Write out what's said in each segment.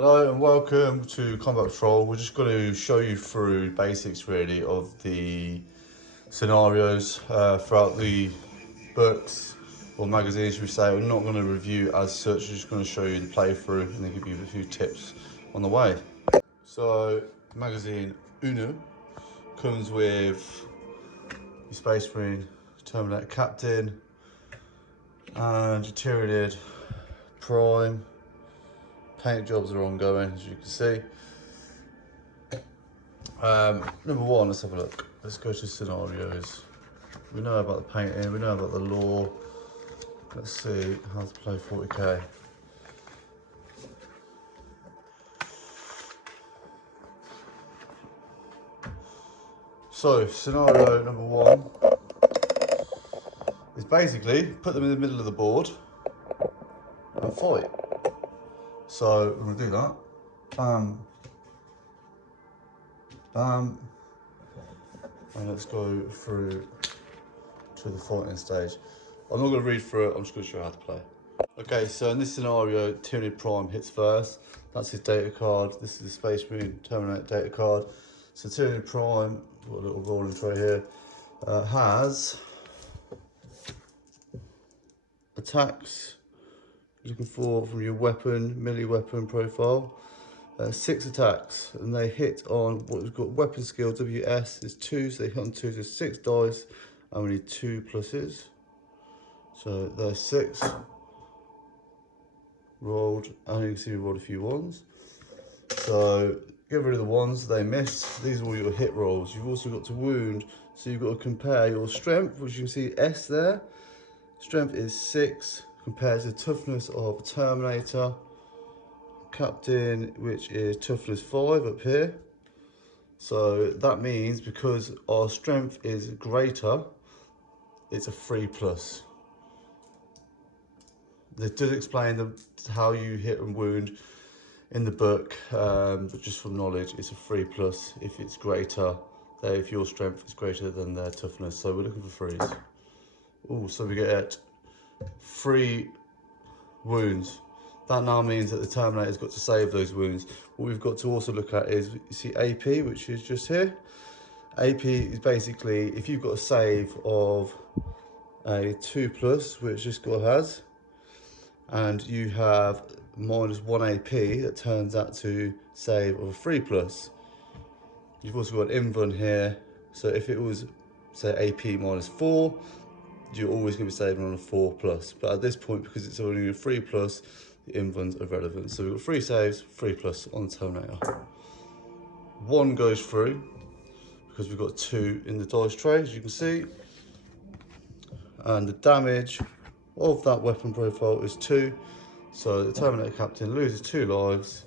Hello and welcome to Combat Patrol. We're just going to show you through basics really of the scenarios throughout the books or magazines, should we say. We're not going to review as such, we're just going to show you the playthrough and then give you a few tips on the way. So magazine Uno comes with your Space Marine Terminator Captain and your Tyranid Prime. Paint jobs are ongoing, as you can see. Number one, let's have a look. Let's go to scenarios. We know about the painting, we know about the lore. Let's see how to play 40k. So, scenario number one is basically put them in the middle of the board and fight. So, we're going to do that. Bam. Bam. And let's go through to the fighting stage. I'm not going to read through it, I'm just going to show you how to play. Okay, so in this scenario, Tyranid Prime hits first. That's his data card. This is the Space Marine Terminator data card. So Tyranid Prime, got a little rolling tray here, has attacks looking for from your weapon, melee weapon profile. 6 attacks, and they hit on what we've got weapon skill WS is 2, so they hit on 2, so 6 dice, and we need 2 pluses. So there's 6 rolled, and you can see we rolled a few ones. So get rid of the ones, they miss. These are all your hit rolls. You've also got to wound, so you've got to compare your strength, which you can see S there. Strength is 6, compared to toughness of Terminator. Captain, which is toughness 5 up here. So that means because our strength is greater, it's a 3+. It does explain how you hit and wound in the book, but just from knowledge, it's a 3+ if it's greater. If your strength is greater than their toughness. So we're looking for 3s. Oh, so we get 3 wounds. That now means that the Terminator's got to save those wounds. What we've got to also look at is, you see AP, which is just here. AP is basically, if you've got a save of a 2+, which this guy has, and you have -1 AP, that turns out to save of a 3+. You've also got an invuln here, so if it was, say, AP -4, you're always going to be saving on a 4+. But at this point, because it's only a 3+, the invulns are relevant. So we've got 3 saves, 3+ on the Terminator. 1 goes through, because we've got 2 in the dice tray, as you can see. And the damage of that weapon profile is 2. So the Terminator Captain loses 2 lives.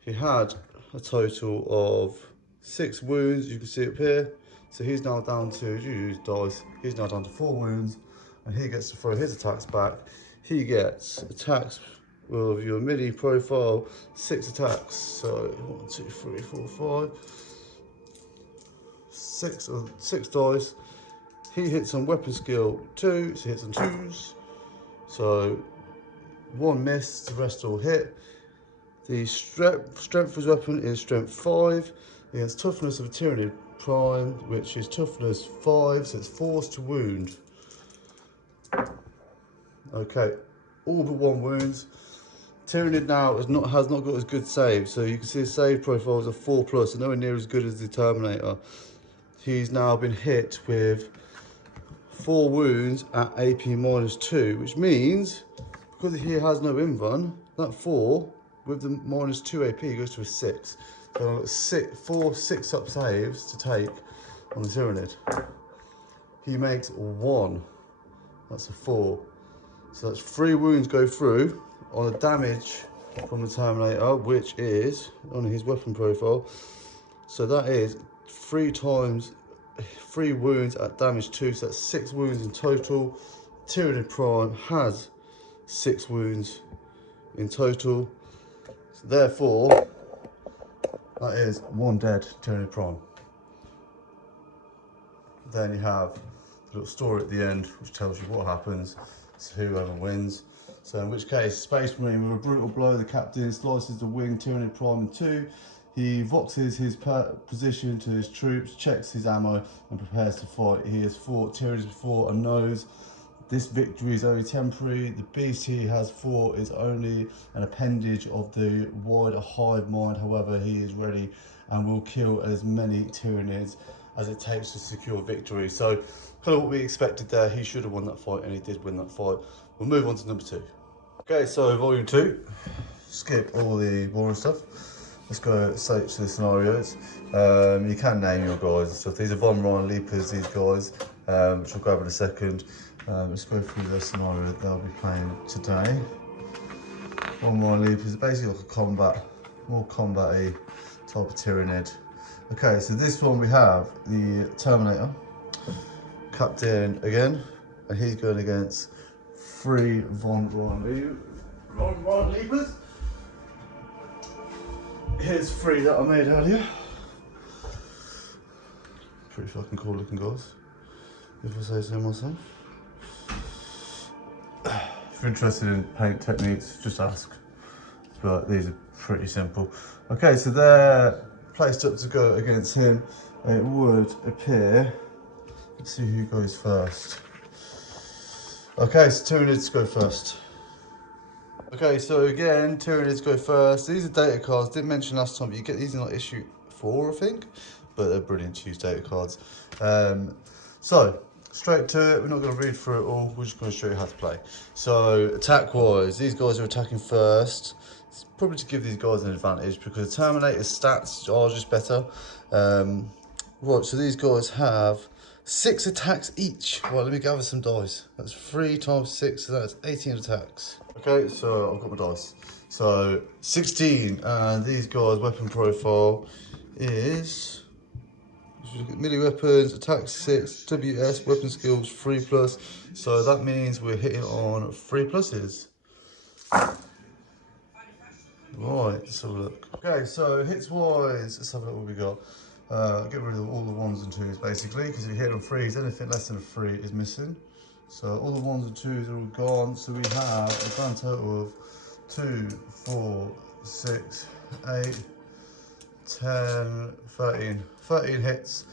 He had a total of 6 wounds, you can see up here. So he's now down to, you use dice, he's now down to 4 wounds, and he gets to throw his attacks back. He gets attacks with your mini profile, 6 attacks. So 1, 2, 3, 4, 5, 6 dice. He hits on weapon skill 2, so he hits on 2s. So 1 miss, the rest all hit. The strength of his weapon is strength 5. Against toughness of a Tyranid Prime, which is toughness 5, so it's forced to wound. Okay, all but 1 wounds. Tyranid now has not got as good save, so you can see his save profile is a 4+, so nowhere near as good as the Terminator. He's now been hit with 4 wounds at AP -2, which means, because he has no invuln, that 4 with the -2 AP goes to a 6. So I've got 4 6-up saves to take on the Tyranid. He makes 1. That's a 4. So that's 3 wounds go through on the damage from the Terminator, which is on his weapon profile. So that is 3 times 3 wounds at damage 2, so that's 6 wounds in total. Tyranid Prime has 6 wounds in total. So therefore, that is 1 dead Tyranid Prime. Then you have the little story at the end, which tells you what happens, so whoever wins. So in which case, Space Marine with a brutal blow, the captain slices the wing, Tyranid Prime in two. He voxes his position to his troops, checks his ammo, and prepares to fight. He has fought Tyranids before and knows this victory is only temporary. The beast he has fought is only an appendage of the wider hive mind. However, he is ready and will kill as many Tyranids as it takes to secure victory. So, kind of what we expected there. He should have won that fight, and he did win that fight. We'll move on to number 2. Okay, so volume 2. Skip all the boring stuff. Let's go straight to the scenarios. You can name your guys and stuff. These are Von Ryan Leapers, these guys, which I'll grab in a second. Let's go through the scenario that they'll be playing today. Von Ryan Leapers, basically like a combat, more combat-y type of Tyranid. Okay, so this one we have the Terminator, captain again, and he's going against 3 Von Ryan Leapers. Here's 3 that I made earlier. Pretty fucking cool looking guys, if I say so myself. If you're interested in paint techniques, just ask. But these are pretty simple. Okay, so they're placed up to go against him. It would appear, let's see who goes first. Okay, so Tyranids go first. Okay, so again, Tyranids go first. These are data cards. Didn't mention last time, but you get these in like issue 4, I think. But they're brilliant to use data cards. So, straight to it. We're not going to read through it all. We're just going to show you how to play. So, attack-wise, these guys are attacking first. It's probably to give these guys an advantage because the Terminator's stats are just better. Right, so these guys have 6 attacks each. Right, let me gather some dice. That's 3 times 6, so that's 18 attacks. Okay, so I've got my dice. So 16, and these guys' weapon profile is, if you look at melee weapons, attack 6, WS, weapon skills 3+. So that means we're hitting on 3 pluses. Right, let's have a look. Okay, so hits wise, let's have a look what we got. Get rid of all the 1s and 2s basically, because if you hit on 3s, anything less than a 3 is missing. So all the 1s and 2s are all gone. So we have a grand total of 2, 4, 6, 8, 10, 13. 13 hits.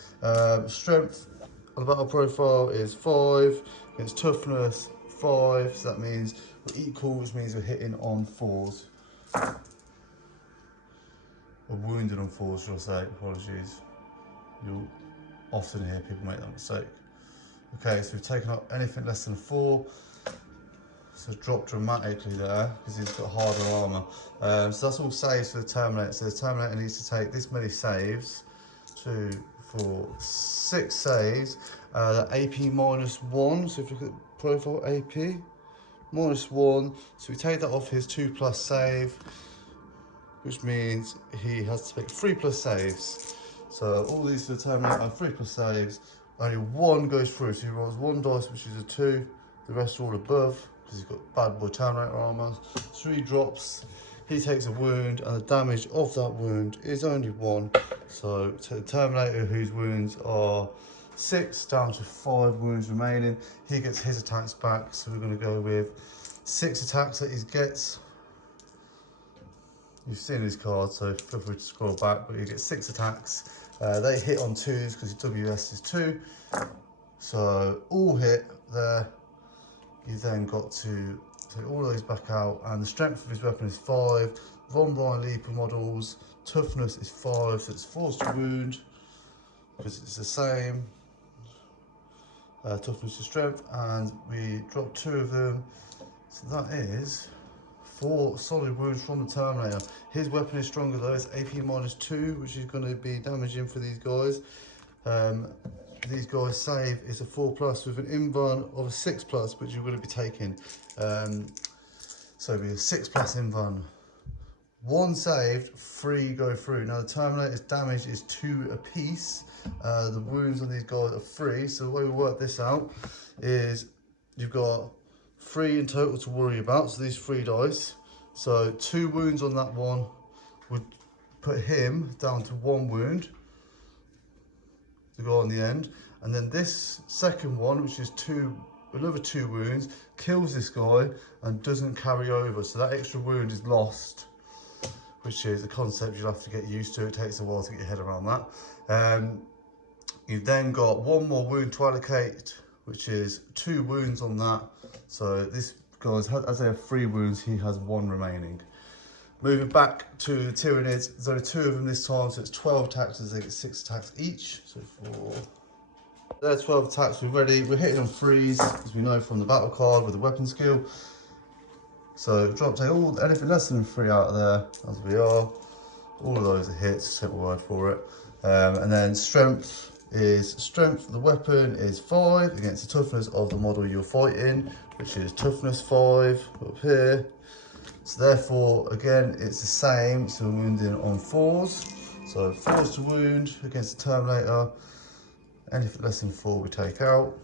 Strength on the battle profile is 5. It's toughness 5. So that means we're equal, which means we're hitting on 4s. Or wounded on 4s, should I say? Apologies. You'll often hear people make that mistake. Okay, so we've taken up anything less than 4. So dropped dramatically there because he's got harder armour. So that's all saves for the Terminator. So the Terminator needs to take this many saves. 2, 4, 6 saves. The AP -1. So if you look at the profile, AP -1. So we take that off his 2+ save, which means he has to make 3+ saves. So all these for the Terminator are 3+ saves. Only 1 goes through, so he rolls 1 dice, which is a 2. The rest are all above, because he's got bad boy Terminator armour. 3 drops, he takes a wound, and the damage of that wound is only 1. So to the Terminator, whose wounds are 6, down to 5 wounds remaining, he gets his attacks back. So we're going to go with 6 attacks that he gets. You've seen his card, so feel free to scroll back, but you get 6 attacks. They hit on 2s because his WS is 2. So all hit there. You've then got to take all those back out, and the strength of his weapon is 5. Von Ryan Leaper models, toughness is 5, so it's forced to wound because it's the same. Toughness to strength, and we drop 2 of them. So that is 4 solid wounds from the Terminator. His weapon is stronger though, it's AP -2, which is going to be damaging for these guys. These guys save is a 4+ with an invuln of a 6+, which you're going to be taking. So it'll be a 6+ invuln. 1 saved, 3 go through. Now the Terminator's damage is 2 apiece. The wounds on these guys are 3. So the way we work this out is you've got 3 in total to worry about, so these 3 dice. So 2 wounds on that one would put him down to 1 wound to go on the end. And then this second one, which is 2 another 2 wounds, kills this guy and doesn't carry over. So that extra wound is lost, which is a concept you'll have to get used to. It takes a while to get your head around that. You've then got 1 more wound to allocate, which is 2 wounds on that. So this guy's, as they have 3 wounds, he has 1 remaining. Moving back to the Tyranids, there's only 2 of them this time, so it's 12 attacks as they get 6 attacks each. So 4. There are 12 attacks, we're ready. We're hitting on 3s, as we know from the battle card with the weapon skill. So drop take all, anything less than 3 out of there, as we are. All of those are hits, simple word for it. And then strength of the weapon is 5 against the toughness of the model you're fighting, which is toughness 5 up here. So therefore, again, it's the same, so we're wounding on 4s. So 4s to wound against the Terminator. Anything less than 4 we take out.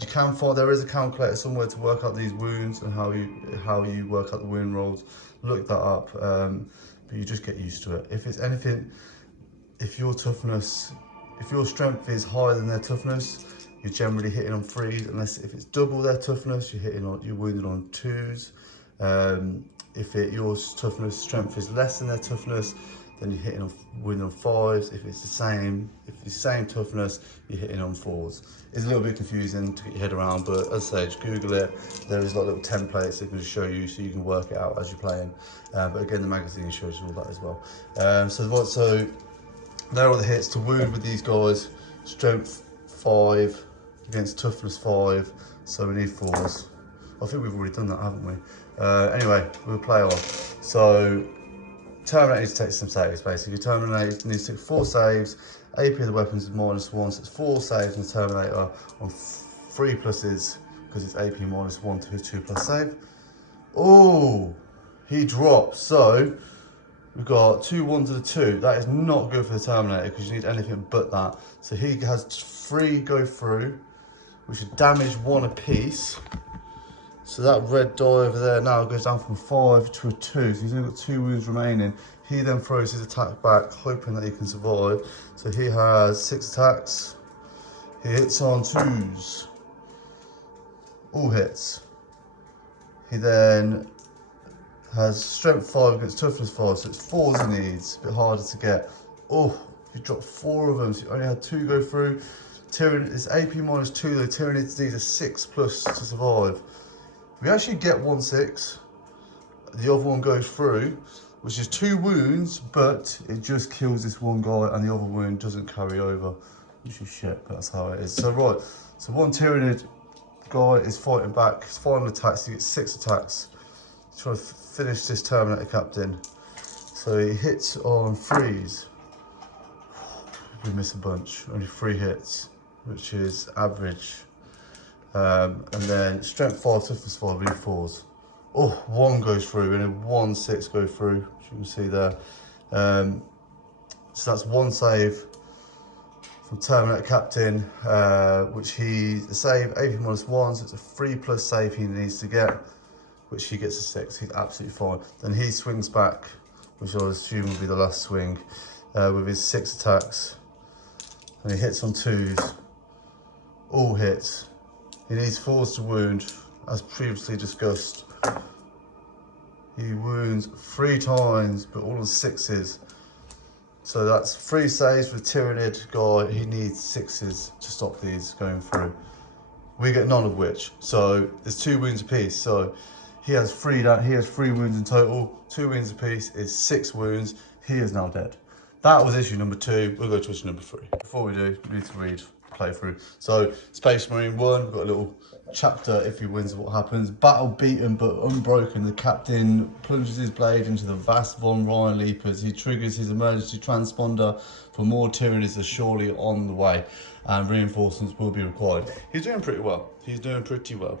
You can find, there is a calculator somewhere to work out these wounds and how you work out the wound rolls. Look that up, but you just get used to it. If it's anything, if your strength is higher than their toughness, you're generally hitting on 3s, unless if it's double their toughness, you're wounded on 2s. If your toughness strength is less than their toughness, then you're hitting on wounded on 5s. If it's the same toughness, you're hitting on 4s. It's a little bit confusing to get your head around, but as I say, just Google it. There is like little templates that can show you, so you can work it out as you're playing. But again, the magazine shows you all that as well. So there are all the hits to wound with these guys. Strength 5 against toughness 5, so we need 4s. I think we've already done that, haven't we? Anyway, we'll play on. So Terminator needs to take some saves, basically. Terminator needs to take 4 saves. AP of the weapons is -1, so it's 4 saves on the Terminator on 3 pluses, because it's AP -1 to his 2+ save. Oh, he drops. So we've got 2 1s and a 2. That is not good for the Terminator, because you need anything but that. So he has 3 go through, which should damage 1 apiece. So that red die over there now goes down from 5 to a 2. So he's only got 2 wounds remaining. He then throws his attack back, hoping that he can survive. So he has 6 attacks. He hits on 2s. All hits. He then has strength 5 against toughness 5, so it's 4s he needs. A bit harder to get. Oh, he dropped 4 of them, so he only had 2 go through. Tyranid is AP -2 though. Tyranids needs a 6+ to survive. We actually get 1/6. The other one goes through, which is 2 wounds, but it just kills this one guy, and the other wound doesn't carry over, which is shit, but that's how it is. So right, so one Tyranid guy is fighting back. His final attacks, he gets 6 attacks. He's trying to finish this Terminator captain. So he hits on 3s. We miss a bunch, only 3 hits, which is average. And then strength 5, toughness 5, we need 4s. Oh, 1 goes through, and a 1/6 go through, as you can see there. So that's 1 save from Terminator Captain, which he's a save, AP -1, so it's a 3+ save he needs to get, which he gets a 6. He's absolutely fine. Then he swings back, which I assume will be the last swing, with his 6 attacks. And he hits on 2s, all hits. He needs 4s to wound, as previously discussed. He wounds 3 times, but all on 6s. So that's 3 saves for the Tyranid guy. He needs 6s to stop these going through. We get none of which. So there's 2 wounds apiece. So he has 3 wounds in total. 2 wounds apiece is 6 wounds. He is now dead. That was issue number 2. We'll go to issue number 3. Before we do, we need to read playthrough. So Space Marine 1, we've got a little chapter. If he wins, what happens? Battle beaten but unbroken, the captain plunges his blade into the vast Von Ryan Leapers. He triggers his emergency transponder for more Tyranids are surely on the way, and reinforcements will be required. He's doing pretty well. He's doing pretty well.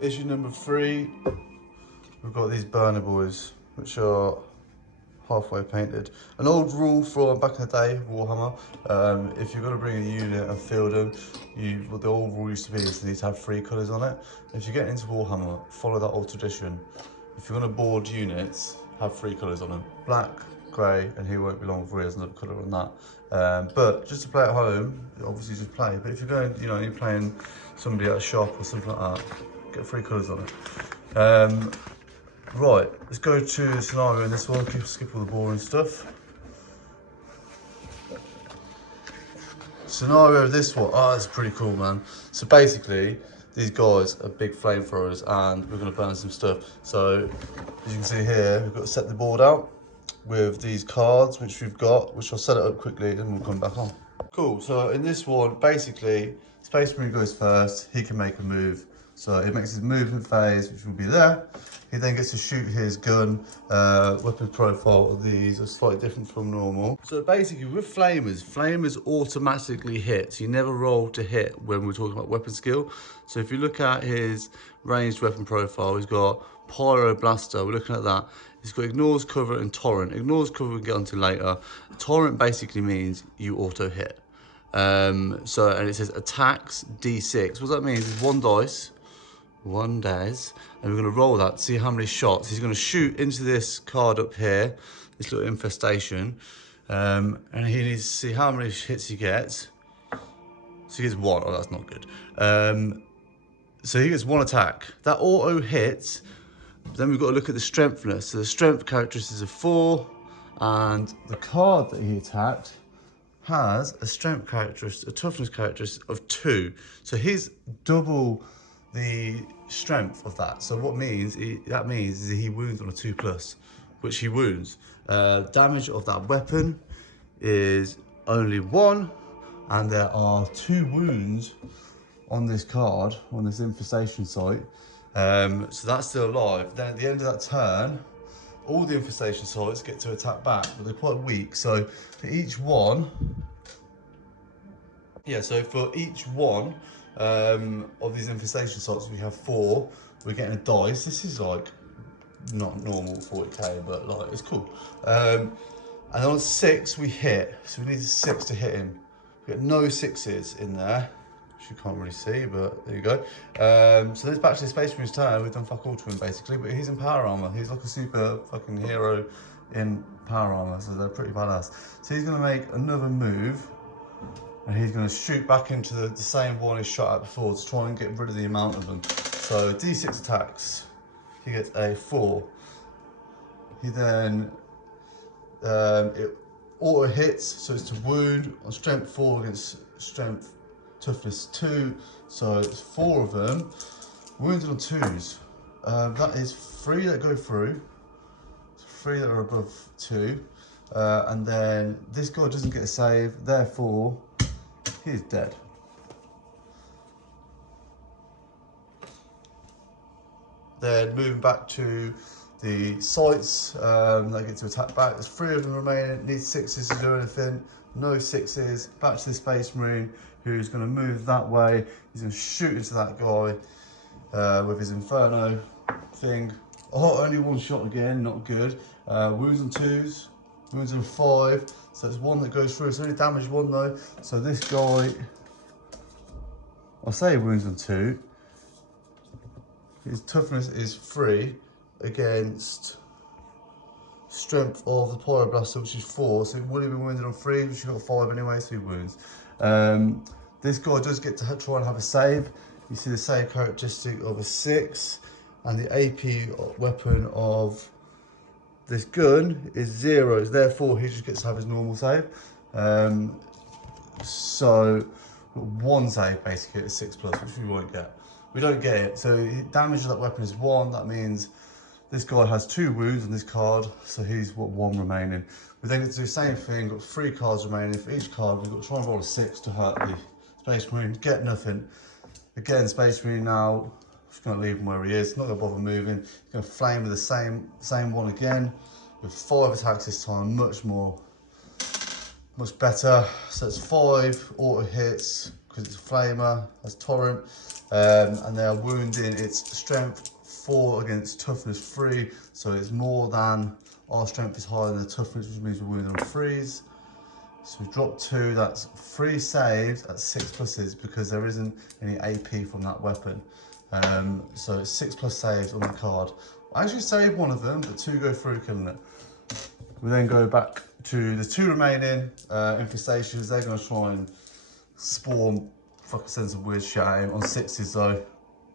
Issue number 3, we've got these burner boys, which are halfway painted. An old rule from back in the day, Warhammer, if you're going to bring a unit and field them, what the old rule used to be is they need to have 3 colours on it. If you get into Warhammer, follow that old tradition. If you're going to board units, have 3 colours on them: black, grey, and he won't be long before he has another colour on that. But just to play at home, obviously just play. But if you're going, you know, you're playing somebody at a shop or something like that, get 3 colours on it. Right, let's go to the scenario in this one. Skip all the boring stuff. Scenario of this one, oh, that's pretty cool, man. So basically, these guys are big flamethrowers, and we're going to burn some stuff. So as you can see here, we've got to set the board out with these cards, which we've got, which I'll set it up quickly, and we'll come back on. Cool. So in this one, basically, Space Marine goes first. He can make a move. So it makes his movement phase, which will be there. He then gets to shoot his gun. Weapon profile of these are slightly different from normal. So basically with flamers automatically hit. So you never roll to hit when we're talking about weapon skill. So if you look at his ranged weapon profile, he's got Pyro Blaster, we're looking at that. He's got Ignores, Cover and Torrent. Ignores, Cover we'll get onto later. Torrent basically means you auto hit. And it says attacks D6. What that means is 1 dice, and we're going to roll that to see how many shots. He's going to shoot into this card up here, this little infestation, and he needs to see how many hits he gets. So he gets 1. Oh, that's not good. So he gets 1 attack. That auto hits. Then we've got to look at the strengthness. So the strength characteristics are 4, and the card that he attacked has a strength characteristic, a toughness characteristic of 2. So he's double the strength of that. So what that means is he wounds on a 2+, which he wounds. Damage of that weapon is only 1, and there are 2 wounds on this card, on this infestation site. So that's still alive. Then at the end of that turn, all the infestation sites get to attack back, but they're quite weak. So for each one, of these infestation sites, we have 4. We're getting a dice. This is like not normal 40k, but like it's cool. And on 6 we hit, so we need a 6 to hit him. We got no 6s in there, which you can't really see, but there you go. So this back to the Space Marine's turn. We've done fuck all to him basically, but he's in power armor. He's like a super fucking hero in power armor, so they're pretty badass. So he's gonna make another move, and he's going to shoot back into the same one he shot at before to try and get rid of the amount of them. So D6 attacks, he gets a 4. He then, it auto hits, so it's to wound on strength 4 against strength toughness 2. So it's 4 of them, wounded on 2s. That is 3 that go through, 3 that are above 2. And then this guy doesn't get a save, therefore, he's dead. Then moving back to the sites, they get to attack back. There's 3 of them remaining, need 6s to do anything. No 6s, back to the Space Marine, who's going to move that way. He's going to shoot into that guy with his Inferno thing. Oh, only 1 shot again, not good. Wounds on 2s. Wounds on 5, so it's 1 that goes through. It's only damage 1 though. So this guy, I'll say wounds on 2. His toughness is 3 against strength of the Pyro Blaster, which is 4. So he would have been wounded on 3, which he got 5 anyway, so he wounds. This guy does get to try and have a save. You see the save characteristic of a 6, and the AP weapon of this gun is 0, therefore he just gets to have his normal save. So 1 save basically at 6+, which we won't get. We don't get it. So damage of that weapon is 1. That means this guy has 2 wounds on this card, so he's got 1 remaining. We then get to do the same thing, got 3 cards remaining. For each card, we've got to try and roll a 6 to hurt the Space Marine, get nothing. Again, Space Marine now, just gonna leave him where he is, not gonna bother moving. He's gonna flame with the same one again, with 5 attacks this time, much better. So it's 5 auto hits, because it's a flamer, that's Torrent, and they are wounding. It's strength 4 against toughness 3, so it's more than, our strength is higher than the toughness, which means we're wounding on 3s. So we dropped 2, that's 3 saves at 6+s, because there isn't any AP from that weapon. So it's 6+ saves on the card. I actually saved 1 of them, but 2 go through killing it. We then go back to the 2 remaining infestations. They're going to try and spawn fucking send some weird shit out on 6s though.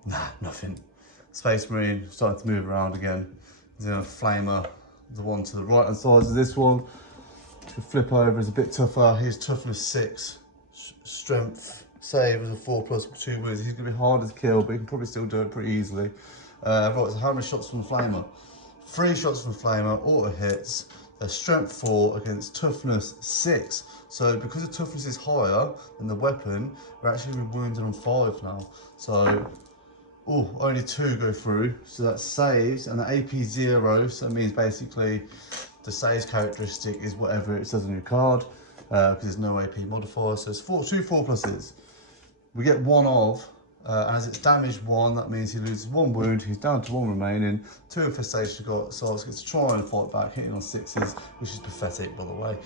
Nah, nothing. Space Marine starting to move around again. He's in a flamer, the one to the right hand side of this one. To flip over is a bit tougher. He's toughness 6, strength save is a 4+ 2 wounds. He's gonna be hard to kill, but he can probably still do it pretty easily. Right, so how many shots from the flamer? 3 shots from the flamer, auto hits. They're strength 4 against toughness 6. So because the toughness is higher than the weapon, we're actually wounded on 5 now. So, oh, only 2 go through. So that saves, and the AP 0, so that means basically the saves characteristic is whatever it says on your card, because there's no AP modifier. So it's 2 4+s. We get 1 of, as it's damaged 1, that means he loses 1 wound, he's down to 1 remaining, 2 infestation got, so I was going to try and fight back, hitting on 6s, which is pathetic by the way.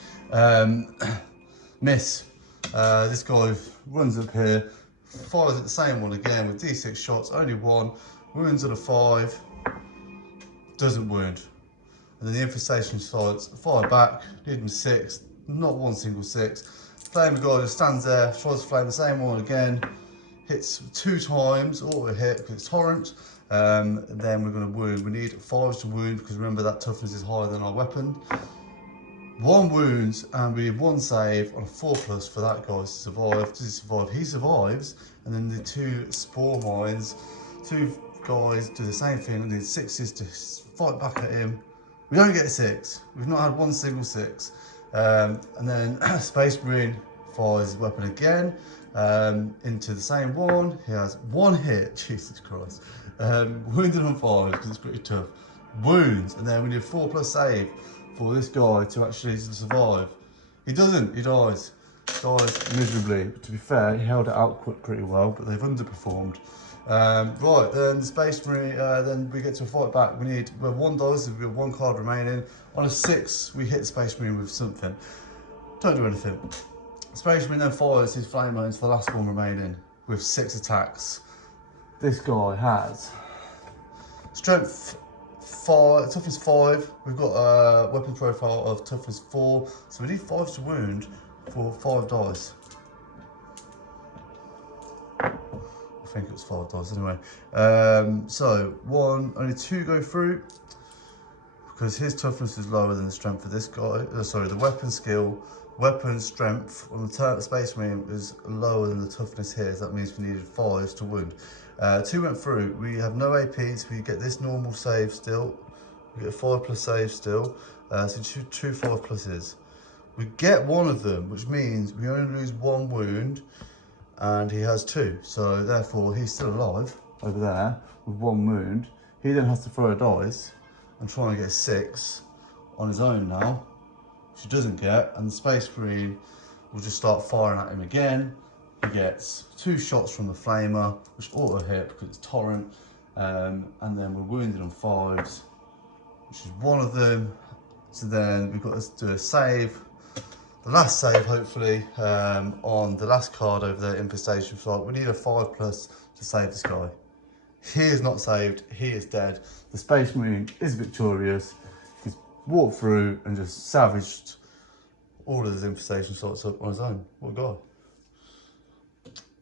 Miss. This guy runs up here, fires at the same one again with D6 shots, only 1, wounds at a 5, doesn't wound. And then the infestation sides fire back, hit him 6, not 1 single 6. Flame guy just stands there, tries to flame the same one again, hits 2 times, auto hit because it's torrent. Then we're going to wound. We need 5s to wound because remember that toughness is higher than our weapon. 1 wounds and we have 1 save on a 4+ for that guy to survive. Does he survive? He survives, and then the 2 spore mines. 2 guys do the same thing and need 6s to fight back at him. We don't get a 6. We've not had 1 single 6. And then Space Marine fires his weapon again into the same one. He has 1 hit. Jesus Christ. Wounded on 5 because it's pretty tough. Wounds, and then we need a 4+ save for this guy to actually survive. He doesn't. He dies. Dies miserably. But to be fair, he held it out pretty well, but they've underperformed. Right, then the Space Marine, then we get to a fight back. We have 1 dice, we've got 1 card remaining. On a 6, we hit the Space Marine with something. Don't do anything. Space Marine then fires his flamer into the last one remaining with 6 attacks. This guy has strength 5, toughness 5. We've got a weapon profile of toughness 4, so we need 5s to wound for 5 dice. I think it was 5 dice anyway. So only 2 go through because his toughness is lower than the strength of this guy. Sorry, the weapon skill, weapon strength on the Space Marine is lower than the toughness here. So that means we needed 5s to wound. 2 went through. We have no AP, so we get this normal save still. We get a 5+ save still. So 2 5+s. We get 1 of them, which means we only lose 1 wound. And he has 2, so therefore he's still alive over there with 1 wound. He then has to throw a dice and try and get a 6 on his own now, which he doesn't get, and the Space Marine will just start firing at him again. He gets 2 shots from the flamer, which auto hit because it's torrent, and then we're wounded on 5s, which is 1 of them. So then we've got to do a save. The last save, hopefully, on the last card over the infestation flight. We need a 5+ to save this guy. He is not saved. He is dead. The Space Marine is victorious. He's walked through and just savaged all of his infestation sites up on his own. What a guy.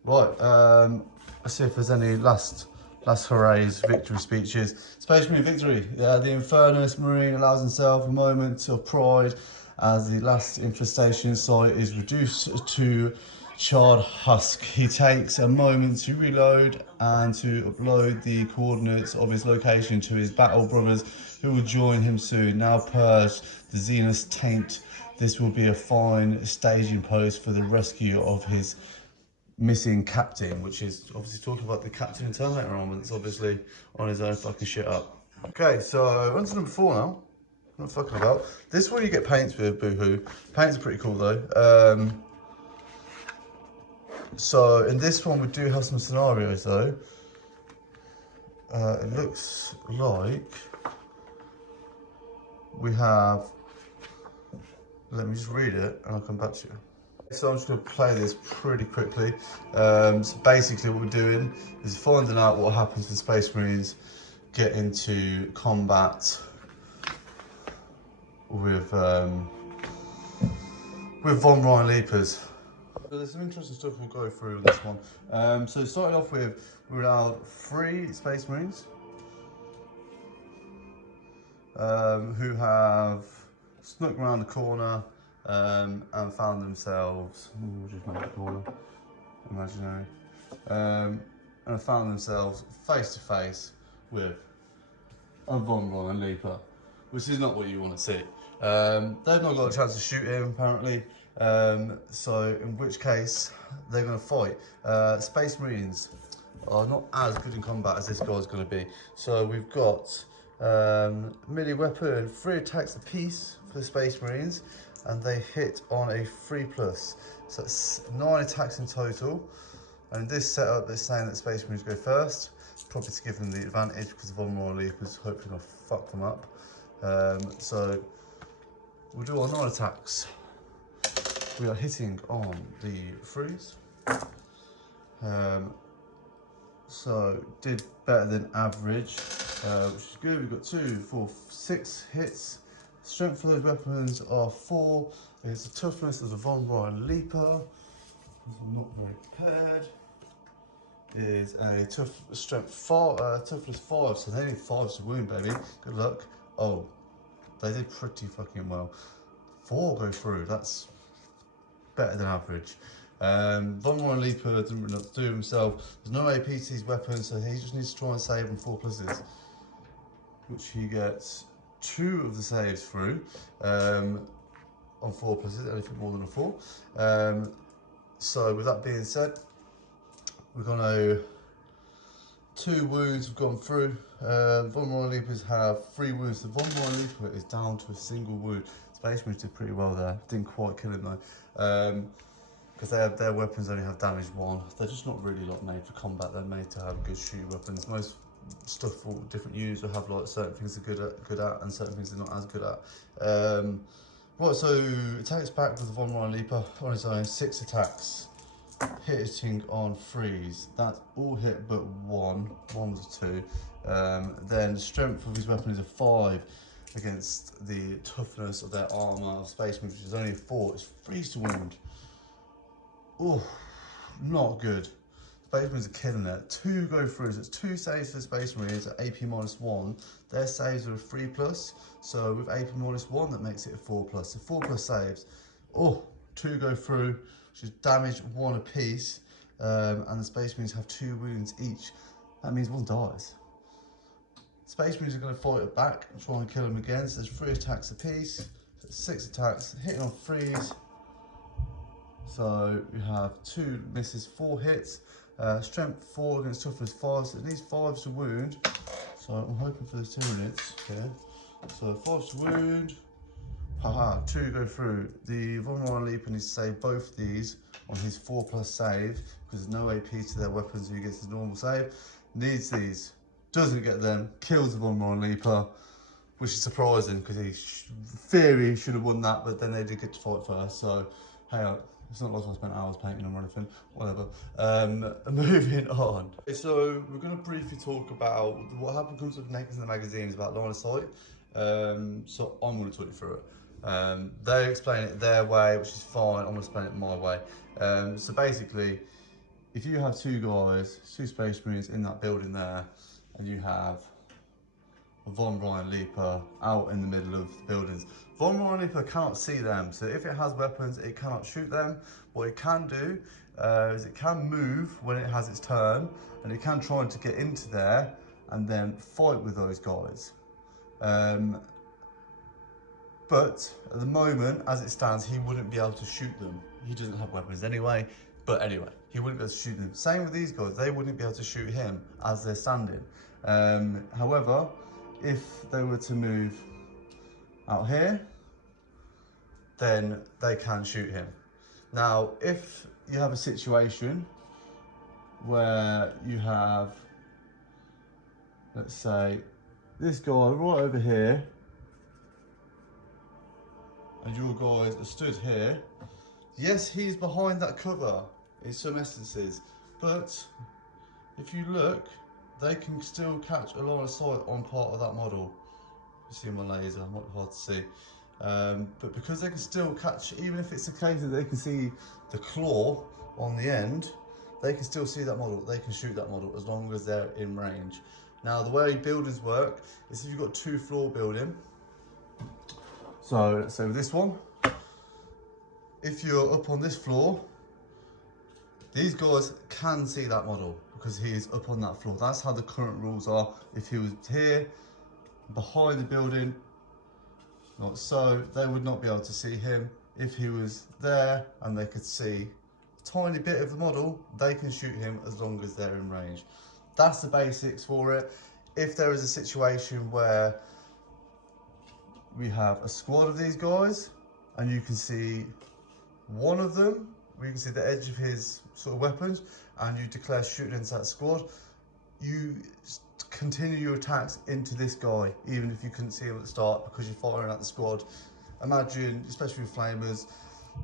Right, let's see if there's any last hurrays, victory speeches. Space Marine victory. The Infernus Marine allows himself a moment of pride as the last infestation site is reduced to charred husk. He takes a moment to reload and to upload the coordinates of his location to his battle brothers who will join him soon. Now purged the Xenos taint, this will be a fine staging post for the rescue of his missing captain, which is obviously talking about the captain in Terminator armor that's obviously on his own fucking shit up. Okay, so on to number 4 now. What I'm fucking about. This one you get paints with, boohoo. Paints are pretty cool though. So in this one we do have some scenarios though. It looks like we have, let me just read it and I'll come back to you. So I'm just going to play this pretty quickly. So basically what we're doing is finding out what happens when Space Marines get into combat with Von Ryan Leapers. So there's some interesting stuff we'll go through on this one. So starting off with, we allowed 3 Space Marines who have snuck around the corner and found themselves, we'll just make the corner imaginary, and found themselves face to face with a Von Ryan Leaper, which is not what you want to see. They've not got a chance to shoot him apparently, so in which case they're going to fight. Space Marines are not as good in combat as this guy's going to be. So we've got melee weapon, 3 attacks apiece for the Space Marines, and they hit on a 3+. So it's 9 attacks in total. And in this setup, they're saying that Space Marines go first, probably to give them the advantage because the Von Ryan Leapers hopefully not fuck them up. So we'll do our 9 attacks. We are hitting on the 3s. So did better than average, which is good. We've got 2, 4, 6 hits. Strength for those weapons are 4. It's the toughness of the Von Ryan Leaper. I'm not very prepared. Is a toughness 5, so they need 5 to wound, baby. Good luck. Oh, they did pretty fucking well. 4 go through, that's better than average. Von Ryan Leaper doesn't really know what to do himself. There's no AP to his weapons, so he just needs to try and save on 4+, which he gets 2 of the saves through on 4+, anything more than a 4. So with that being said, we're going to 2 wounds have gone through. Von Ryan Leapers have 3 wounds. The Von Ryan Leaper is down to a single wound. Space Marines did pretty well there. Didn't quite kill him though, because their weapons only have damage 1. They're just not really like made for combat. They're made to have good shooting weapons. Most stuff for different units will have like certain things they're good at and certain things they're not as good at. Right, so attacks back with the Von Ryan Leaper on his own. 6 attacks. Hitting on 3s, that's all hit but 1. 1 was a 2. Then the strength of his weapon is a 5 against the toughness of their armour of Space Marines, which is only a 4. It's 3 to wound. Oh, not good. Space Marines are killing it. 2 go through, so it's 2 saves for the Space Marines at AP -1. Their saves are a 3+, so with AP -1 that makes it a 4+. So 4+ saves. Oh, 2 go through, which is damage 1 apiece, and the Space Marines have 2 wounds each. That means 1 dies. Space Marines are going to fight it back and try and kill him again. So there's 3 attacks apiece, so 6 attacks, hitting on 3s. So we have 2 misses, 4 hits. Strength 4 against toughness 5, so it needs 5s to wound. So I'm hoping for the Tyranids here. So 5s to wound. Haha, 2 go through. The Von Ryan Leaper needs to save both these on his 4+ save, because there's no AP to their weapons, so he gets his normal save. Needs these, doesn't get them, kills the Von Ryan Leaper, which is surprising, because he, theory, should have won that, but then they did get to fight first, so hey, it's not like I spent hours painting them or anything, whatever. Moving on. Okay, so we're going to briefly talk about what happens with nakeds in the magazines about line of sight. So I'm going to talk you through it. They explain it their way, which is fine. I'm going to explain it my way. So basically, if you have 2 guys, 2 Space Marines in that building there, and you have a Von Ryan Leaper out in the middle of the buildings, Von Ryan Leaper cannot see them. So if it has weapons, it cannot shoot them. What it can do is it can move when it has its turn, and it can try to get into there and then fight with those guys. But at the moment, as it stands, he wouldn't be able to shoot them. He doesn't have weapons anyway, but anyway, he wouldn't be able to shoot them. Same with these guys, they wouldn't be able to shoot him as they're standing. However, if they were to move out here, then they can shoot him. Now, if you have a situation where you have, let's say, this guy right over here, and your guys are stood here, yes, he's behind that cover in some instances, but if you look, they can still catch a line of sight on part of that model. You see my laser, not hard to see. But because they can still catch, even if it's the case that they can see the claw on the end, they can still see that model, they can shoot that model as long as they're in range. Now the way buildings work is if you've got 2-floor building, so let's say with this one, if you're up on this floor, these guys can see that model because he is up on that floor. That's how the current rules are. If he was here, behind the building, like so, they would not be able to see him. If he was there and they could see a tiny bit of the model, they can shoot him as long as they're in range. That's the basics for it. If there is a situation where we have a squad of these guys and you can see one of them, where you can see the edge of his sort of weapons, and you declare shooting into that squad, you continue your attacks into this guy, even if you couldn't see him at the start, because you're firing at the squad. Imagine, especially with flamers,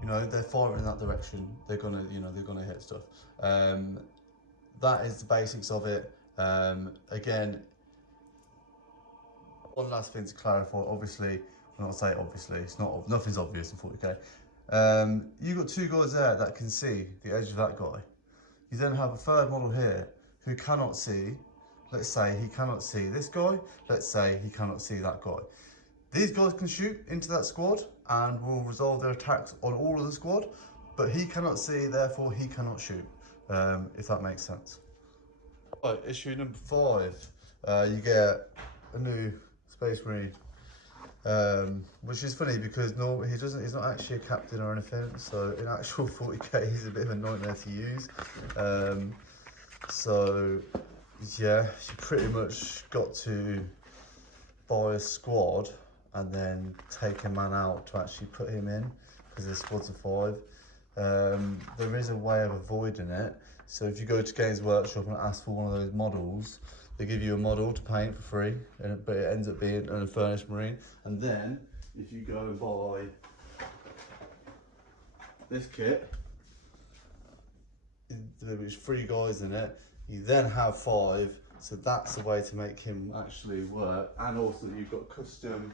you know, they're firing in that direction. They're gonna, you know, they're gonna hit stuff. That is the basics of it. Again, one last thing to clarify, obviously, when I say obviously, it's not, nothing's obvious in 40k. You've got 2 guys there that can see the edge of that guy. You then have a third model here who cannot see, let's say he cannot see this guy, let's say he cannot see that guy. These guys can shoot into that squad and will resolve their attacks on all of the squad, but he cannot see, therefore he cannot shoot, if that makes sense. Right, issue number 5, you get a new Space Marine. Which is funny because he's not actually a captain or anything, so in actual 40k he's a bit of a nightmare to use. So yeah, you pretty much got to buy a squad and then take a man out to actually put him in, because the squads of 5. There is a way of avoiding it. So if you go to Games Workshop and ask for one of those models, they give you a model to paint for free, but it ends up being an Furnished Marine. And then, if you go and buy this kit, there's 3 guys in it, you then have 5, so that's the way to make him actually work. And also you've got custom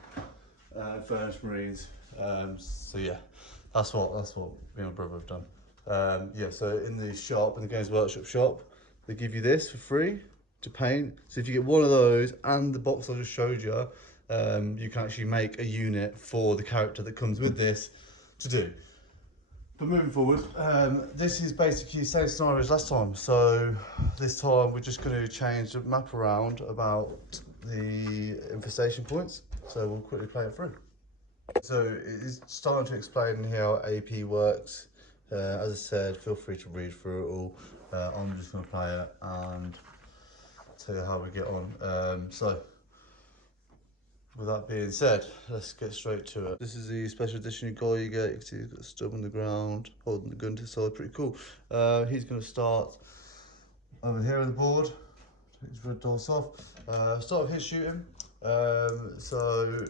Furnished Marines. So yeah, that's what me and my brother have done. Yeah, so in the shop, in the Games Workshop shop, they give you this for free to paint. So if you get one of those and the box I just showed you, you can actually make a unit for the character that comes with this to do. But moving forward, this is basically the same scenario as last time. So this time we're just going to change the map around about the infestation points. So we'll quickly play it through. So it's starting to explain how AP works. As I said, feel free to read through it all. I'm just going to play it and tell you how we get on. So with that being said, let's get straight to it. This is the special edition guy you get. You can see he's got a stub on the ground, holding the gun to the side, pretty cool. He's going to start over here on the board. Take his red dots off. Start with his shooting. So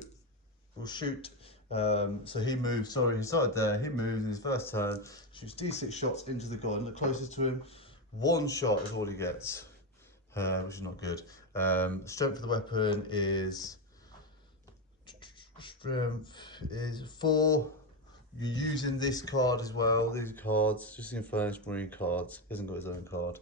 we'll shoot. So he moves, sorry, he started there, he moves in his first turn, shoots D6 shots into the guy the closest to him. 1 shot is all he gets, which is not good. Strength of the weapon is, strength is 4. You're using this card as well, these cards, just the Furnished Marine cards. He hasn't got his own card.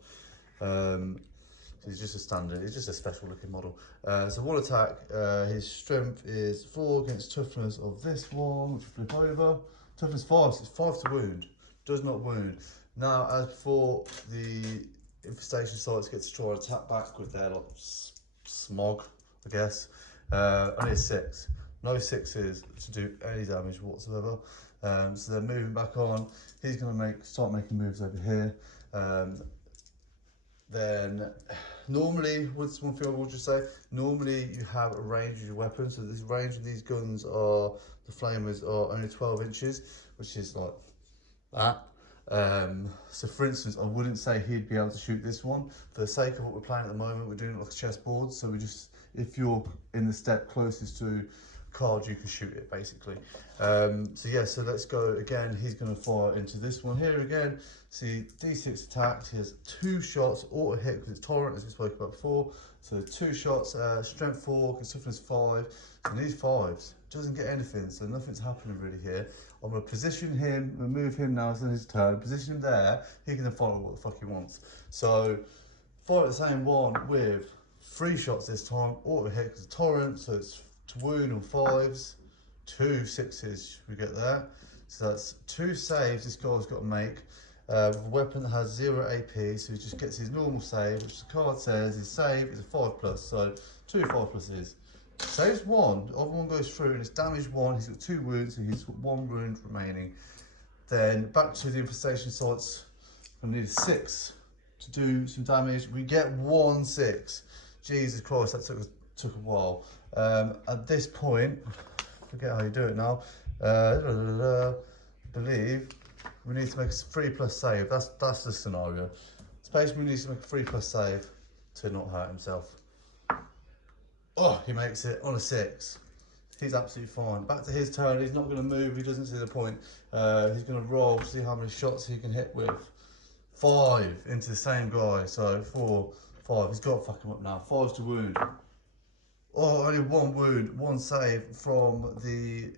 So he's just a standard, he's just a special looking model. So 1 attack, his strength is 4 against toughness of this one, which flip over. Toughness 5, so it's 5 to wound, does not wound. Now, as before, the infestation sites get to try and attack back with their like smog, I guess. Only a 6, no 6s to do any damage whatsoever. So they're moving back on. He's gonna start making moves over here. Then normally, what's one thing I will just say, normally you have a range of your weapons. So this range of these guns are, the flamers are only 12 inches, which is like that. So for instance, I wouldn't say he'd be able to shoot this one. For the sake of what we're playing at the moment, we're doing it like a chessboard. So we just, if you're in the step closest to card, you can shoot it basically. So yeah, so let's go again. He's going to fire into this one here again. See, D6 attacks. He has 2 shots, auto hit because it's tolerant, as we spoke about before. So 2 shots, strength 4, toughness 5. And these 5s, doesn't get anything, so nothing's happening really here. I'm going to position him, remove him now, it's on his turn, position him there, he can then fire what the fuck he wants. So, fire at the same one with 3 shots this time, auto hit because torrent, so it's to wound on 5s, 2 6s we get there. So that's 2 saves this guy's got to make. With a weapon that has 0 AP, so he just gets his normal save, which the card says his save is a 5+, so 2 5+s. Saves 1, the other one goes through and it's damage 1, he's got 2 wounds, so he's got 1 wound remaining. Then back to the infestation sites, I need a 6 to do some damage. We get 1 6. Jesus Christ, that took a while. At this point, forget how you do it now. I believe we need to make a 3+ save. That's the scenario. Space Marine needs to make a 3+ save to not hurt himself. Oh, he makes it on a 6. He's absolutely fine. Back to his turn. He's not going to move. He doesn't see the point. He's going to roll to see how many shots he can hit with. 5 into the same guy. So 4, 5. He's got to fuck him up now. 5's to wound. Oh, only 1 wound, 1 save from the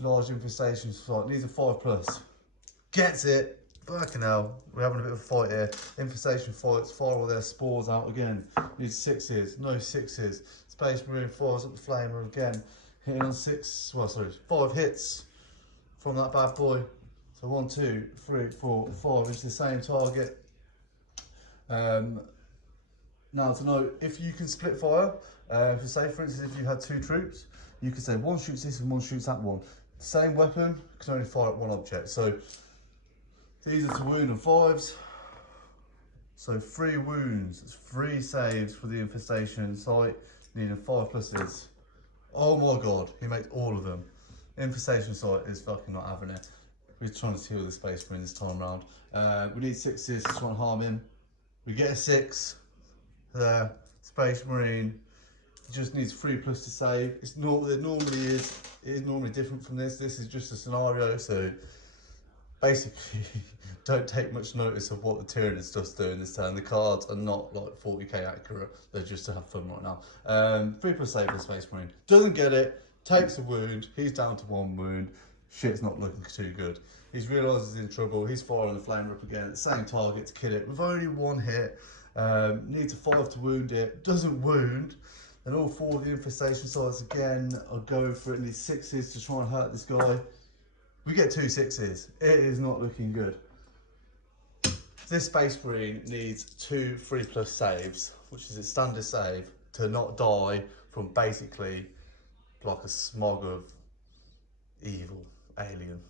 large infestation site. Needs a 5+. Gets it. Fucking hell. We're having a bit of a fight here. Infestation fights. Fire all their spores out again. Needs 6s. No 6s. Space Marine fires up the flamer again. Hitting on 5 hits from that bad boy. So 1, 2, 3, 4, 5. It's the same target. Now to know if you can split fire, if you say for instance if you had 2 troops, you could say 1 shoots this and 1 shoots that one. Same weapon can only fire at 1 object. So these are to wound on 5s. So 3 wounds, it's 3 saves for the infestation site, needing 5+s. Oh my god, he makes all of them. Infestation site is fucking not having it. We're trying to steal the Space Marine this time round. We need 6s to try and harm him. We get a 6 there. Space Marine just needs 3+ to save. It is normally different from this. This is just a scenario, so basically don't take much notice of what the Tyrannid stuff's doing this turn. The cards are not like 40k accurate. They're just to have fun right now. 3+ save for the Space Marine. Doesn't get it. Takes a wound. He's down to 1 wound. Shit's not looking too good. He's realised he's in trouble. He's firing the flamer up again. Same target to kill it with only 1 hit. Needs a 5 to wound it. Doesn't wound. And all 4 of the infestation sites again are going for it. Needs 6s to try and hurt this guy. We get 2 6s. It is not looking good. This Space Marine needs 2 3+ saves, which is a standard save, to not die from basically like a smog of evil alien.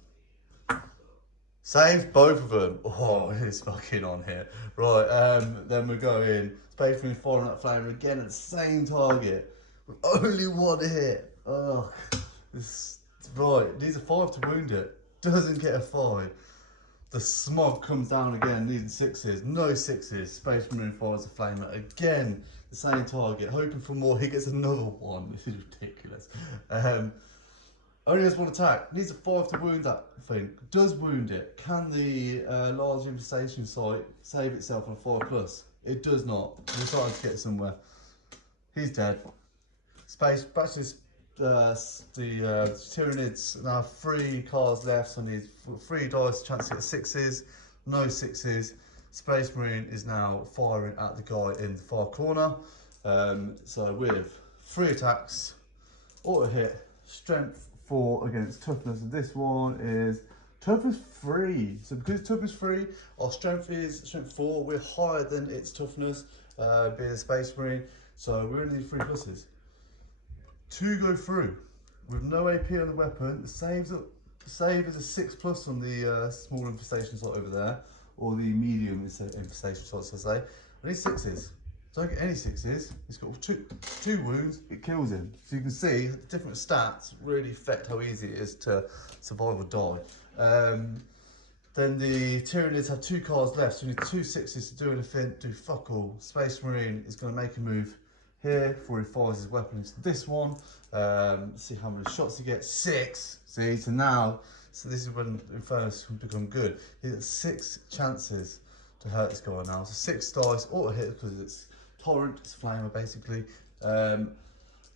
Saves both of them. Oh, it's fucking on here. Right, then we go in. Space Marine firing that flamer again at the same target with only 1 hit. Oh, right, needs a 5 to wound it. Doesn't get a 5. The smog comes down again, needing 6s. No 6s. Space Marine fires the flamer again. The same target, hoping for more. He gets another 1. This is ridiculous. Only has 1 attack. Needs a 5 to wound that thing. Does wound it. Can the large infestation site save itself on 5+? It does not. We're starting to get somewhere. He's dead. Space back to the Tyrannids. Now 3 cards left, so needs 3 dice, chance to get 6s. No 6s. Space Marine is now firing at the guy in the far corner. So with 3 attacks, auto hit, strength 4 against toughness, and this one is toughness 3. So because toughness 3, our strength is strength 4. We're higher than its toughness, being a Space Marine. So we only need 3+s. 2 go through with no AP on the weapon. The save is a 6+ on the small infestation slot over there, or the medium infestation slot, so I say. I need 6s. Don't get any 6s. He's got two wounds. It kills him. So you can see different stats really affect how easy it is to survive or die. Then the Tyranids have 2 cards left, so you need 2 6s to do anything. Do fuck all. Space Marine is going to make a move here before he fires his weapon into this one. See how many shots he gets. 6. See, so now, so this is when Infernus can become good. He's got 6 chances to hurt this guy now. So 6 dice, auto hit because it's torrent, it's flamer basically.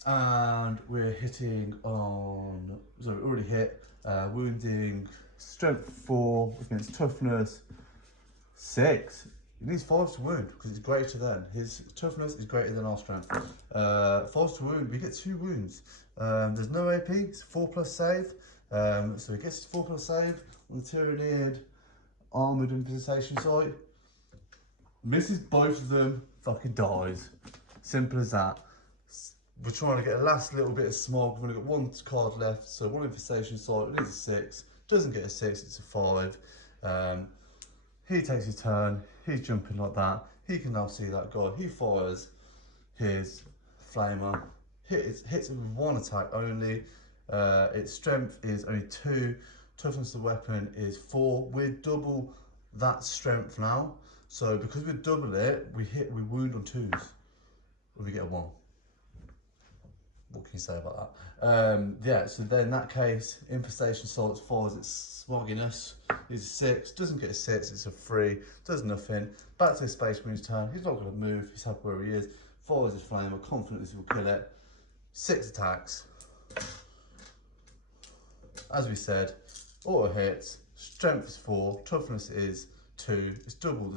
And we're hitting on, so we already hit, wounding, strength 4, which means toughness 6. He needs 5 to wound because it's greater than. His toughness is greater than our strength. 5 to wound, we get 2 wounds. There's no AP, it's 4+ save. So he gets his 4+ save on the Tyranid armoured infestation site. Misses both of them, fucking dies. Simple as that. We're trying to get a last little bit of smog. We've only got 1 card left, so 1 infestation site. It is a 6. Doesn't get a 6, it's a 5. He takes his turn. He's jumping like that. He can now see that guy. He fires his flamer. Hits it with 1 attack only. Its strength is only 2. Toughness of the weapon is 4. We're double that strength now. So because we double it, we wound on 2s. We get a 1. What can you say about that? Yeah, so then in that case, infestation salts fires its smogginess. Is a 6, doesn't get a 6, it's a 3, does nothing. Back to his Space Marine's turn, he's not going to move, he's happy where he is. Fires his flamer, confident this will kill it. 6 attacks. As we said, auto hits, strength is 4, toughness is 2, it's double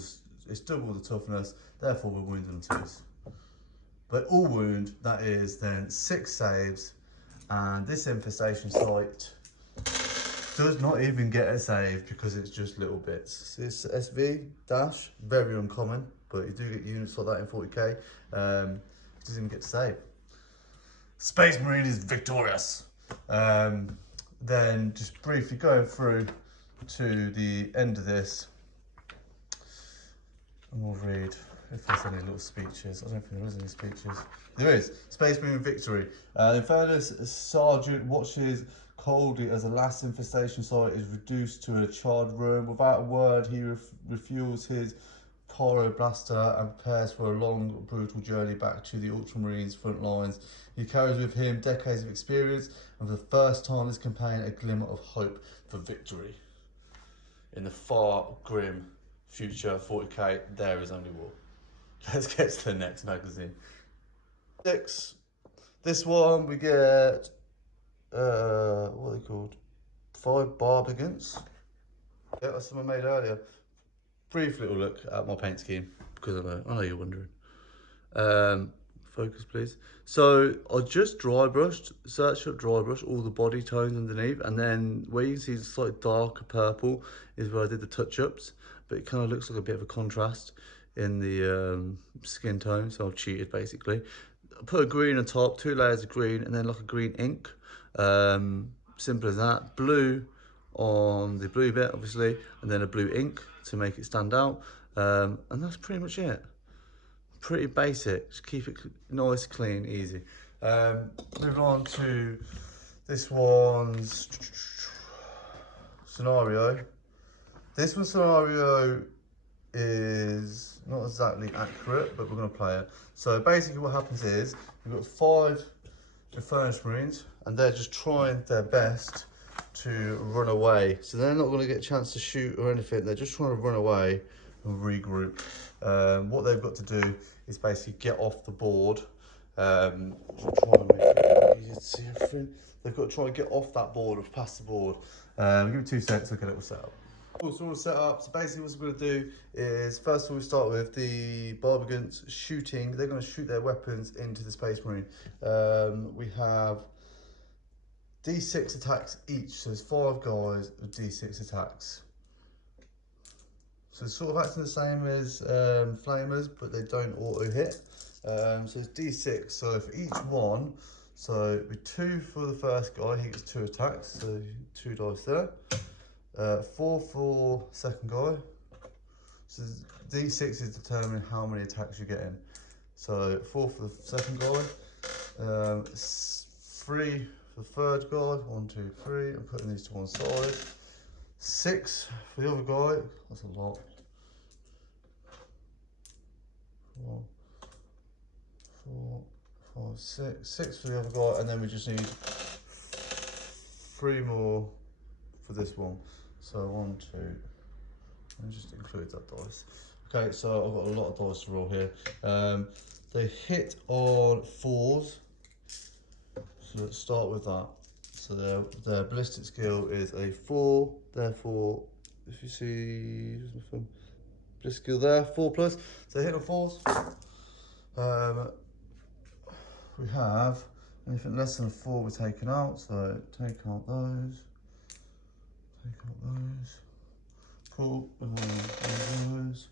the toughness, therefore we're wounded on 2s. But all wound, that is then 6 saves, and this infestation site does not even get a save because it's just little bits. It's SV dash, very uncommon, but you do get units like that in 40k. It doesn't even get to save. Space Marine is victorious. Then just briefly going through to the end of this, and we'll read if there's any little speeches. I don't think there is any speeches. There is. Space Marine victory. Infernus Sergeant watches coldly as the last infestation site is reduced to a charred room. Without a word, he refuels his pyro blaster and prepares for a long, brutal journey back to the Ultramarines' front lines. He carries with him decades of experience, and for the first time this campaign, a glimmer of hope for victory. In the far, grim future 40k, there is only war. Let's get to the next magazine. 6. This one we get, what are they called? 5 Barbigants. Yeah, that's something I made earlier. Brief little look at my paint scheme, because I know you're wondering. Focus please. So I just dry brushed, search up dry brush, all the body tones underneath, and then where you see slightly darker purple is where I did the touch-ups, but it kind of looks like a bit of a contrast in the skin tone, so I've cheated basically. I put a green on top, 2 layers of green, and then like a green ink. Simple as that. Blue on the blue bit, obviously, and then a blue ink to make it stand out. And that's pretty much it. Pretty basic, just keep it nice, clean, easy. Moving on to this one's scenario. This one's scenario is not exactly accurate, but we're going to play it. So basically what happens is, we've got 5 Infernus Marines, and they're just trying their best to run away. So they're not going to get a chance to shoot or anything, they're just trying to run away and regroup. What they've got to do is basically get off the board. Try and make it easier to see everything. They've got to try and get off that board or past the board. Give me 2 seconds, look at it all set up. Cool, so all set up. So basically what we're going to do is, first of all, we start with the Barbigants shooting. They're going to shoot their weapons into the Space Marine. We have D6 attacks each, so there's 5 guys with D6 attacks. So it's sort of acting the same as flamers, but they don't auto hit. So it's D6, so for each one, so it'd be 2 for the first guy, he gets 2 attacks, so 2 dice there. 4 for second guy. So D6 is determining how many attacks you're getting. So 4 for the second guy, 3 for the third guy, 1, 2, 3, I'm putting these to one side. 6 for the other guy, that's a lot. 4, 5, 6. 6 for the other guy, and then we just need 3 more for this one. So 1, 2, and just include that dice. Okay, so I've got a lot of dice to roll here. They hit on 4s, So let's start with that. So their ballistic skill is a 4, therefore, if you see, ballistic skill there, 4 plus, so hit on 4s. We have anything less than a 4 we're taking out, so take out those, cool, those.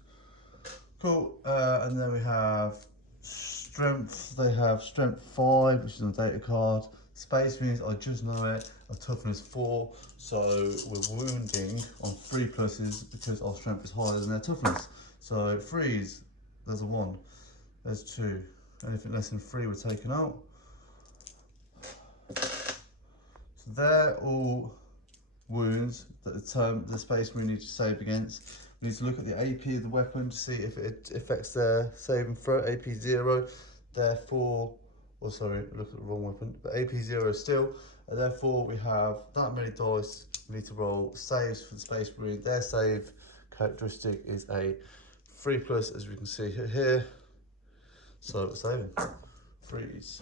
Cool, and then we have strength. They have strength 5, which is on the data card. Space means I just know it. Our toughness 4, so we're wounding on 3 pluses because our strength is higher than their toughness. So 3s, there's a 1, there's 2. Anything less than 3 we're taking out. So they're all wounds that the Space Marine needs to save against. We need to look at the AP of the weapon to see if it affects their saving throw. AP 0, therefore, or sorry, look at the wrong weapon, but AP 0 still, and therefore we have that many dice. We need to roll saves for the Space Marine. Their save characteristic is a 3 plus, as we can see here. So it's saving. Freeze.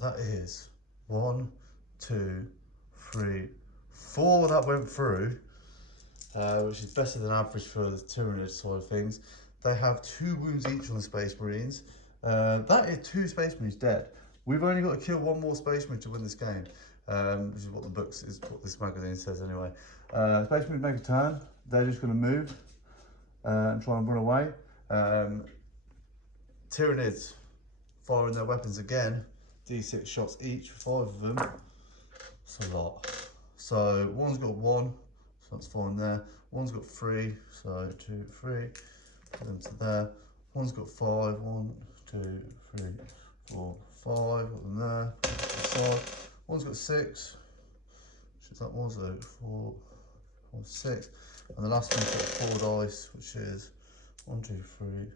That is 1, 2, 3, 4 that went through. Which is better than average for the Tyranid side of things. They have 2 wounds each on the Space Marines. That is 2 Space Marines dead. We've only got to kill 1 more Space Marine to win this game, which is what the books is, what this magazine says anyway. Space Marines make a turn. They're just going to move and try and run away. Tyranids firing their weapons again. D6 shots each, 5 of them. It's a lot. So one's got 1. So that's fine there. One's got 3, so 2, 3. Put them to there. One's got 5. 1, 2, 3, 4, 5. Got them there. Put them to the side. One's got 6. Which is that one, so 4, 4, 6. And the last one's got 4 dice, which is 1, 2, 3,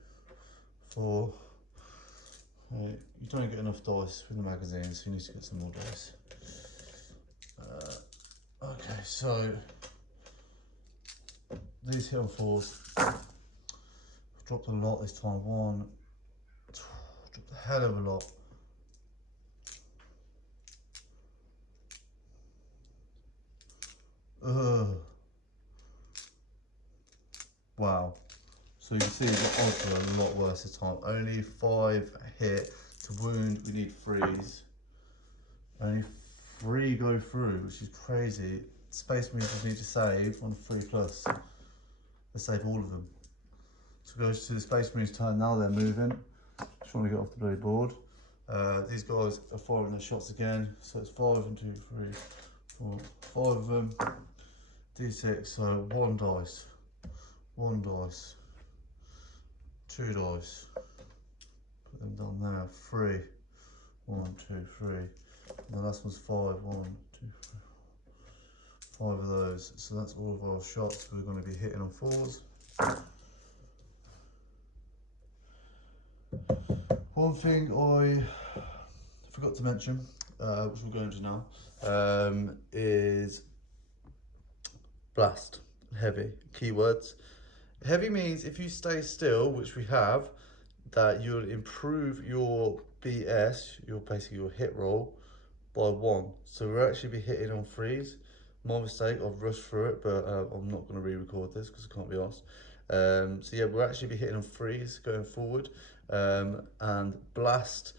4. You don't get enough dice in the magazine, so you need to get some more dice. Okay, so these hit on 4s. I've dropped a lot this time. Dropped a hell of a lot. Ugh. Wow. So you can see the odds are a lot worse this time. Only 5 hit to wound. We need 3s. Only 3 go through, which is crazy. Space Marines just need to save on 3 plus. Let's save all of them. So it goes to the Space Marines' turn now. They're moving. Just want to get off the bloody board. These guys are firing their shots again. So it's 5, 1, 2, 3, 4, 5 of them. D6. So 1 dice, 1 dice, 2 dice. Put them down there. 3. 1, 2, 3. And the last one's 5. 1, 2, 3. 5 of those. So that's all of our shots. We're going to be hitting on 4s. One thing I forgot to mention, which we'll go into now, is blast, heavy, keywords. Heavy means if you stay still, which we have, that you'll improve your BS, basically your hit roll, by 1. So we'll actually be hitting on 3s. My mistake, I've rushed through it, but I'm not going to re-record this because I can't be asked. So yeah, we'll actually be hitting on 3s going forward. And blast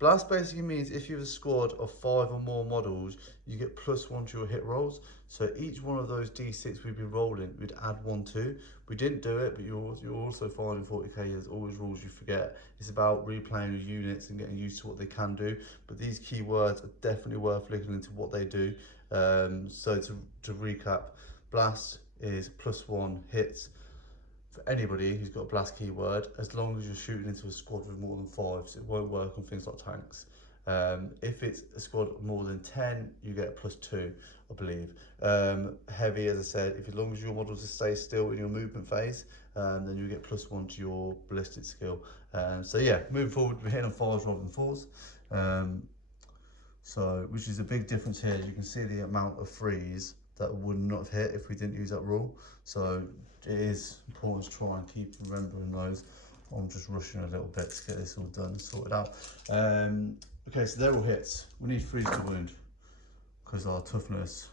basically means if you have a squad of 5 or more models, you get +1 to your hit rolls. So each one of those D6 we'd be rolling, we'd add 1 to. We didn't do it, but you'll also find in 40k there's always rules you forget. It's about replaying your units and getting used to what they can do. But these keywords are definitely worth looking into what they do. So to recap, blast is +1 hits for anybody who's got a blast keyword, as long as you're shooting into a squad with more than 5, so it won't work on things like tanks. If it's a squad of more than 10, you get +2, I believe. Heavy, as I said, as long as your models stay still in your movement phase, then you get +1 to your ballistic skill. So yeah, moving forward, we're hitting on 5s rather than 4s. So, which is a big difference here. You can see the amount of 3s that would not have hit if we didn't use that rule. So it is important to try and keep remembering those. I'm just rushing a little bit to get this all done and sorted out. Okay, so they're all hits. We need freeze to wound because our toughness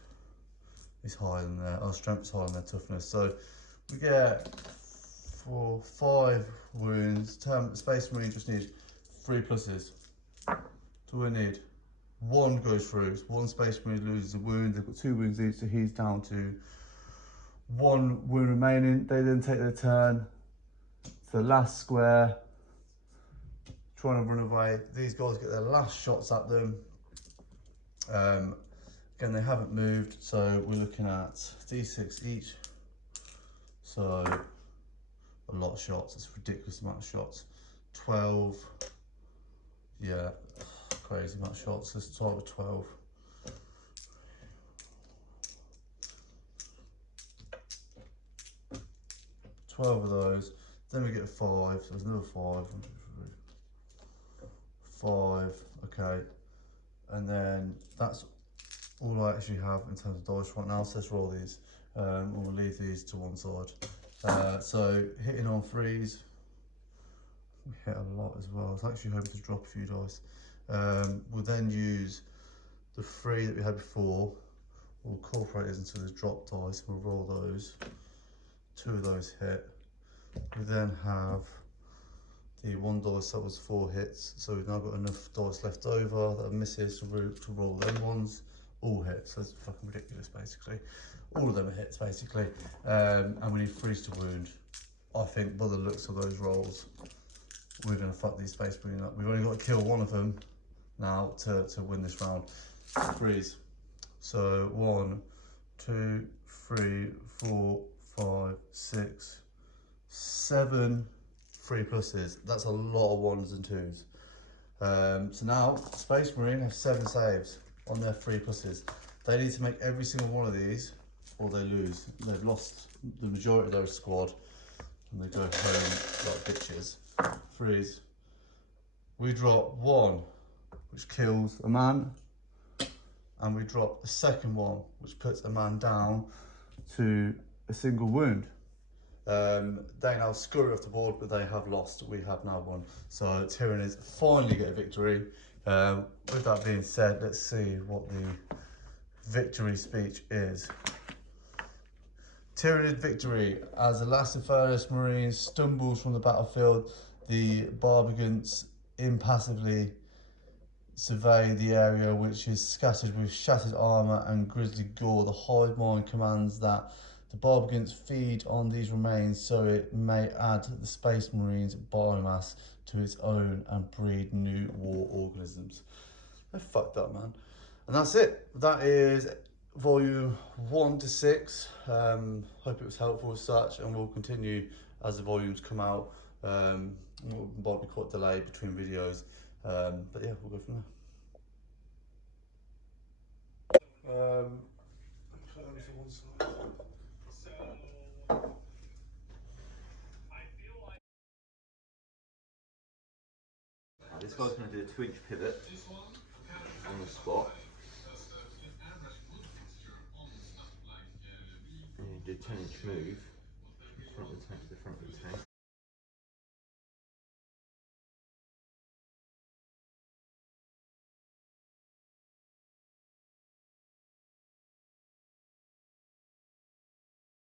is higher than our strength is higher than their toughness. So we get 5 wounds. Space Marine just needs 3 pluses. So we need 1 goes through. So 1 Space Marine loses a wound. They've got 2 wounds each, so he's down to 1 wound remaining. They then take their turn. So the last square, trying to run away. These guys get their last shots at them. Again, they haven't moved, so we're looking at D6 each. So a lot of shots. It's a ridiculous amount of shots. 12. Yeah, crazy amount of shots. Let's start with 12. 12 of those. Then we get a 5. So there's another 5. 1, 2, 3. 5. Okay. And then that's all I actually have in terms of dice right now. So let's roll these. We'll leave these to one side. So hitting on 3s. We hit a lot as well. I was actually hoping to drop a few dice. We'll then use the 3 that we had before. We'll incorporate these into the drop dice. We'll roll those. 2 of those hit. We then have the 1 dice that was 4 hits. So we've now got enough dice left over that are misses to roll them ones. All hits. So it's fucking ridiculous, basically. All of them are hits, basically. And we need freeze to wound. I think by the looks of those rolls, we're going to fuck these Space Marine up. We've only got to kill 1 of them now to win this round. Freeze. So 1, 2, 3, 4, 5, 6, 7 3 pluses. That's a lot of 1s and 2s. So now Space Marine have 7 saves on their 3 pluses. They need to make every single one of these or they lose. They've lost the majority of their squad and they go home like bitches. Freeze. We drop 1 which kills a man, and we drop a second one which puts a man down to a single wound. They now scurry off the board, but they have lost. We have now won. So Tyranids finally get a victory. With that being said, let's see what the victory speech is. Tyranid victory. As the last Infernus Marine stumbles from the battlefield, the Barbigans impassively survey the area, which is scattered with shattered armour and grisly gore. The hive mind commands that the Barbigans feed on these remains so it may add the Space Marines' biomass to its own and breed new war organisms. They fucked up, man. And that's it. That is volume 1 to 6. Hope it was helpful as such, and we'll continue as the volumes come out. Might be quite delayed between videos, but yeah, we'll go from there. Put them to one side. This guy's going to do a 2-inch pivot on the spot. And you do a 10-inch move from the front of the tank to the front of the tank.